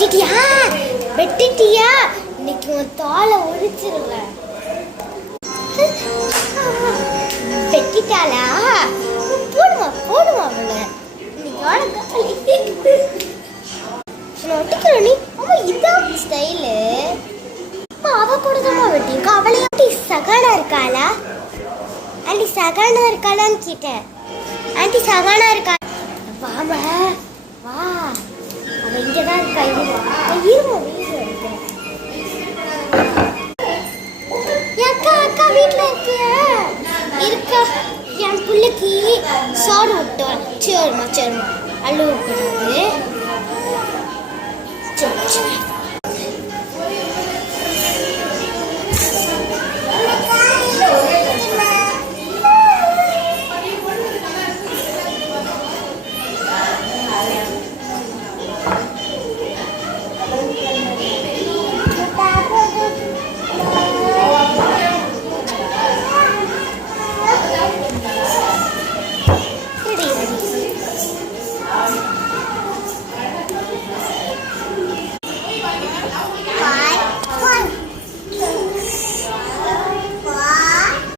வெட்டிட்டியா வெட்டிட்டியா? இன்னைக்கு உன் தாளை ஒழிச்சிருவேன். வெட்டிட்டாளா? போடுமா போடுமா அவளை இன்னைக்கு ஒட்டிக்கிறோம் நீ. அம்மா இதான் ஸ்டைலு. அவ கூட தான் வெட்டிங்க. அவளை ஆண்டி சகானா இருக்காளா? ஆண்டி சகானா இருக்காளான்னு கேட்டேன். ஆண்டி சகானா இருக்கா? வாமா வா, அவ இங்கதான் இருக்கா. இருமா வீடு எடுக்கிறேன். அக்கா அக்கா வீட்டுல இருக்கா? என் பிள்ளைக்கு சோறு விட்டு வர. சரிம்மா சரிம்மா, அழுவக்கூடாது. சரி